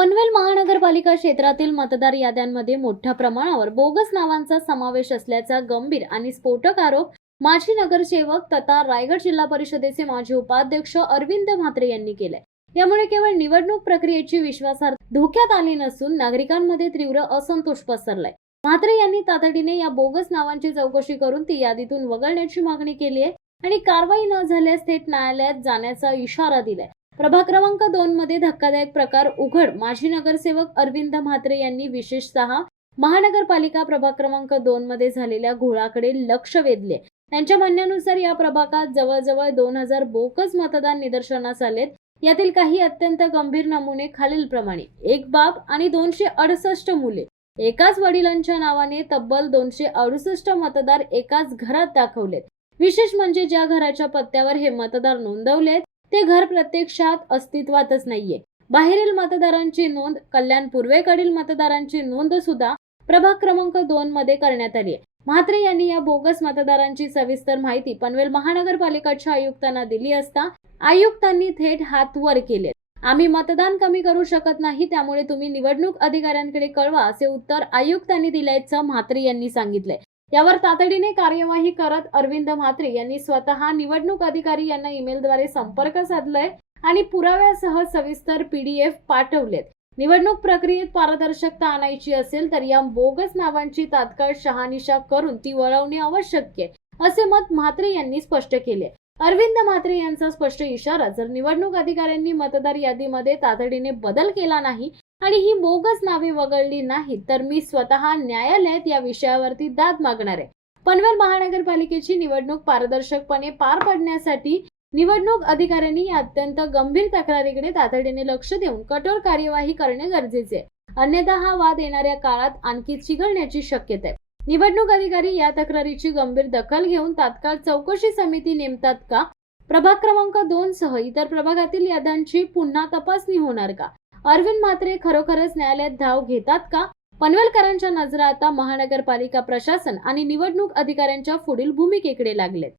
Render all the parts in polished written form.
पनवेल महानगरपालिका क्षेत्रातील मतदार याद्यांमध्ये मोठ्या प्रमाणावर बोगस नावांचा समावेश असल्याचा गंभीर आणि स्फोटक आरोप माजी नगरसेवक तथा रायगड जिल्हा परिषदेचे माजी उपाध्यक्ष अरविंद म्हात्रे यांनी केलाय। यामुळे केवळ निवडणूक प्रक्रियेची विश्वासार्हता धोक्यात आली नसून नागरिकांमध्ये तीव्र असंतोष पसरलाय। म्हात्रे यांनी तातडीने या बोगस नावांची चौकशी करून ती यादीतून वगळण्याची मागणी केली आहे आणि कारवाई न झाल्यास थेट न्यायालयात जाण्याचा इशारा दिलाय। प्रभाग क्रमांक 2 मध्ये धक्कादायक प्रकार उघड माजी नगरसेवक अरविंद म्हात्रे यांनी विशेषतः महानगरपालिका प्रभाग क्रमांक 2 मध्ये झालेल्या घोळाकडे लक्ष वेधले। त्यांच्या म्हणण्यानुसार या प्रभागात जवळजवळ 2000 बोगस मतदान निदर्शनास आलेत। यातील काही अत्यंत गंभीर नमुने खालीलप्रमाणे: एक बाप आणि 268 मुले, एकाच वडिलांच्या नावाने तब्बल 268 मतदार एकाच घरात दाखवलेत। विशेष म्हणजे ज्या घराच्या पत्त्यावर हे मतदार नोंदवलेत ते घर प्रत्यक्षात अस्तित्वातच नाहीये। बाहेरील मतदारांची नोंद, कल्याण पूर्वेकडील मतदारांची नोंद सुद्धा प्रभाग क्रमांक 2 मध्ये करण्यात आली आहे। म्हात्रे यांनी या बोगस मतदारांची सविस्तर माहिती पनवेल महानगरपालिकेच्या आयुक्तांना दिली असता आयुक्तांनी थेट हात वर केले। आम्ही मतदान कमी करू शकत नाही, त्यामुळे तुम्ही निवडणूक अधिकाऱ्यांकडे कळवा, असे उत्तर आयुक्तांनी दिल्याचं म्हात्रे यांनी सांगितलंय। यावर तातडीने कार्यवाही करत अरविंद म्हात्रे यांनी स्वतः निवडणूक अधिकारी यांना ईमेलद्वारे संपर्क साधलाय आणि पुराव्यासह सविस्तर PDF पाठवलेत। निवडणूक प्रक्रियेत पारदर्शकता आणायची असेल तर या बोगस नावांची तात्काळ शहानिशा करून ती वळवणे आवश्यक आहे, असे मत म्हात्रे यांनी स्पष्ट केले। अरविंद म्हात्रे यांचा स्पष्ट इशारा, जर निवडणूक अधिकाऱ्यांनी मतदार यादीमध्ये तातडीने बदल केला नाही आणि ही बोगस नावे वगळली नाही तर मी स्वतः न्यायालयात या विषयावरती दाद मागणार आहे। पनवेल महानगरपालिकेची निवडणूक पारदर्शकपणे पार पाडण्यासाठी निवडणूक अधिकाऱ्यांनी या अत्यंत गंभीर तक्रारीकडे तातडीने लक्ष देऊन कठोर कार्यवाही करणे गरजेचे आहे, अन्यथा हा वाद येणाऱ्या काळात आणखी चिघळण्याची शक्यता आहे। निवडणूक अधिकारी या तक्रारीची गंभीर दखल घेऊन तात्काळ चौकशी समिती नेमतात का? प्रभाग क्रमांक 2 सह इतर प्रभागातील याद्यांची पुन्हा तपासणी होणार का? अरविंद म्हात्रे खरोखरच न्यायालयात धाव घेतात का? पनवेलकरांच्या नजरा आता महानगरपालिका प्रशासन आणि निवडणूक अधिकाऱ्यांच्या पुढील भूमिकेकडे लागलेत।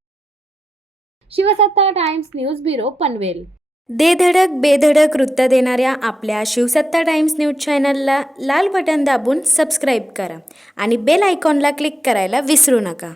शिवसत्ता टाइम्स न्यूज ब्युरो, पनवेल। दे धडक बेधडक वृत्त देणाऱ्या आपल्या शिवसत्ता टाइम्स न्यूज चॅनलला लाल बटन दाबून सबस्क्राईब करा आणि बेल आयकॉनला क्लिक करायला विसरू नका।